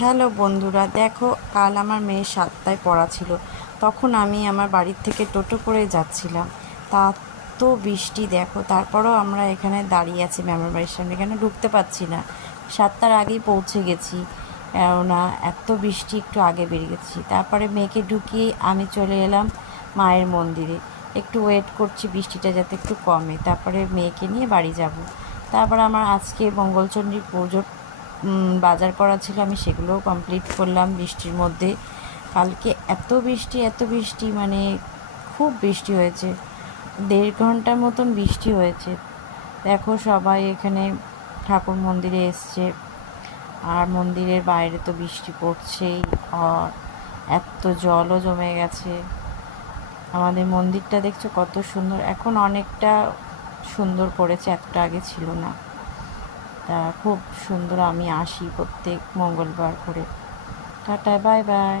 Hello বন্ধুরা, দেখো কাল আমার মেয়ের 7টায় পড়া ছিল। তখন আমি আমার বাড়ির থেকে টোটো করে যাচ্ছিলাম। তা তো বৃষ্টি দেখো, তারপরেও আমরা এখানে দাঁড়িয়ে আছি ম্যামের বাড়ির সামনে, এখানে ঢুকতে পারছি না। 7টার আগেই পৌঁছে গেছি, কেননা এত বৃষ্টি, একটু আগে বেরিয়ে গেছি। তারপরে মেয়েকে ঢুকিয়ে আমি চলে এলাম মায়ের মন্দিরে। একটু ওয়েট করছি বৃষ্টিটা যাতে একটু কমে, তারপরে মেয়েকে নিয়ে বাড়ি যাব। তারপর আমার আজকে মঙ্গলচণ্ডীর পুজোর বাজার করা ছিল, আমি সেগুলোও কমপ্লিট করলাম বৃষ্টির মধ্যে। কালকে এত বৃষ্টি মানে খুব বৃষ্টি হয়েছে, 1.5 ঘন্টার মতন বৃষ্টি হয়েছে। দেখো সবাই এখানে ঠাকুর মন্দিরে এসছে, আর মন্দিরের বাইরে তো বৃষ্টি পড়ছেই, আর এত জলও জমে গেছে। আমাদের মন্দিরটা দেখছো কত সুন্দর, এখন অনেকটা সুন্দর করেছে, একটা আগে ছিল না। তা খুব সুন্দর, আমি আসি প্রত্যেক মঙ্গলবার করে। Tata, bye bye.